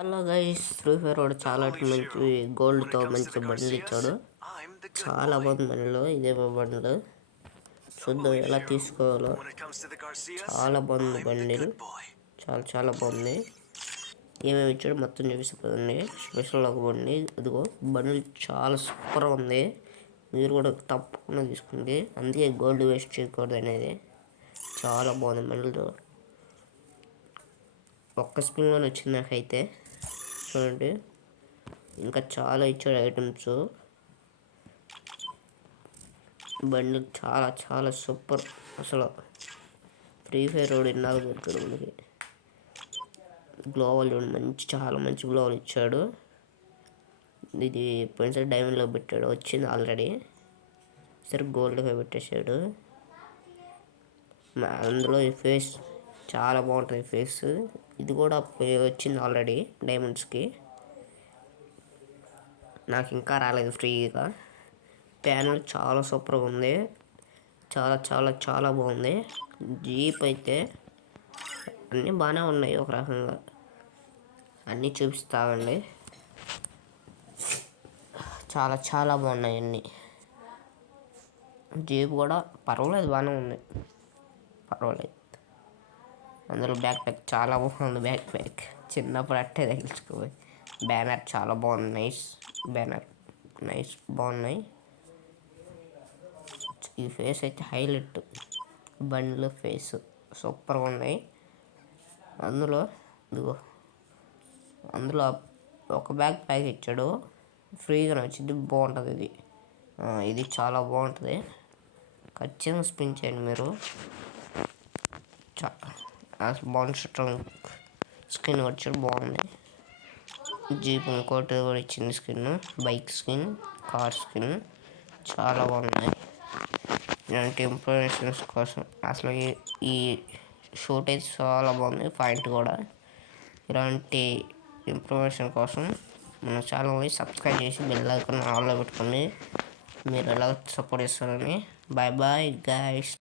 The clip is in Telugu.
హలో గైస్, ఫ్రీ ఫైర్ వాడు చాలా మంచి గోల్డ్తో మంచి బండ్లు ఇచ్చాడు. చాలా బాగుంది బండ్లు. ఇదేమో బండ్లు చూద్దాం ఎలా తీసుకోవాలో. చాలా బాగుంది బండిల్, చాలా చాలా బాగుంది. ఏమేమి ఇచ్చాడు మొత్తం చూపిస్తుంది. స్పెషల్ ఒక బండి, ఇదిగో బండ్లు చాలా సూపర్ ఉంది. మీరు కూడా తప్పకుండా తీసుకోండి, అందుకే గోల్డ్ వేస్ట్ చేయకూడదు అనేది. చాలా బాగుంది బండ్లు. ఒక్క స్పిన్లోనే వచ్చింది నాకైతే. చూడండి, ఇంకా చాలా ఇచ్చాడు ఐటమ్స్. బండి చాలా చాలా సూపర్. అసలు ఫ్రీ ఫైర్ రోడ్ ఇన్నాళ్ళు దొరికాడు మనకి. గ్లోవల్ మంచి, చాలా మంచి గ్లోవల్ ఇచ్చాడు. ఇది పోయినసారి డైమండ్లో పెట్టాడు, వచ్చింది ఆల్రెడీ. సరే గోల్డ్గా పెట్టేశాడు. అందులో ఈ ఫేస్ చాలా బాగుంటుంది. ఫేస్ ఇది కూడా వచ్చింది ఆల్రెడీ డైమండ్స్కి. నాకు ఇంకా రాలేదు ఫ్రీగా. ప్యానల్ చాలా సూపర్గా ఉంది. చాలా చాలా చాలా బాగుంది. జీప్ అయితే అన్నీ బాగానే ఉన్నాయి. ఒక రకంగా అన్నీ చూపిస్తామండి. చాలా చాలా బాగున్నాయి అన్నీ. జీప్ కూడా పర్వాలేదు, బాగానే ఉంది, పర్వాలేదు. అందులో బ్యాక్ ప్యాక్ చాలా బాగుంది. బ్యాక్ ప్యాక్ చిన్నప్పుడు అట్టే తగిలించుకోవాలి. బ్యానర్ చాలా బాగుంది, నైస్ బ్యానర్, నైస్ బాగున్నాయి. ఈ ఫేస్ అయితే హైలైట్. బండిలో ఫేస్ సూపర్గా ఉన్నాయి. అందులో ఇదిగో, అందులో ఒక బ్యాక్ ప్యాక్ ఇచ్చాడు, ఫ్రీగా వచ్చింది. బాగుంటుంది ఇది. ఇది చాలా బాగుంటుంది. ఖచ్చితంగా స్పిన్ చేయండి మీరు. బాగుంది. స్కిన్ వచ్చాడు, బాగుంది. జీప్ ఇంకోటి కూడా ఇచ్చింది skin, bike skin, car skin చాలా బాగున్నాయి. ఇలాంటి ఇంప్రూవ్మెంట్స్ కోసం అసలు ఈ షూట్ అయితే చాలా బాగుంది. పాయింట్ కూడా. ఇలాంటి ఇంప్రూవ్మెంట్స్ కోసం మన ఛానల్ని సబ్స్క్రైబ్ చేసి బెల్ ఐకాన్ ఆన్లో పెట్టుకోండి. మీరు ఎలా సపోర్ట్ చేస్తారని. Bye bye guys.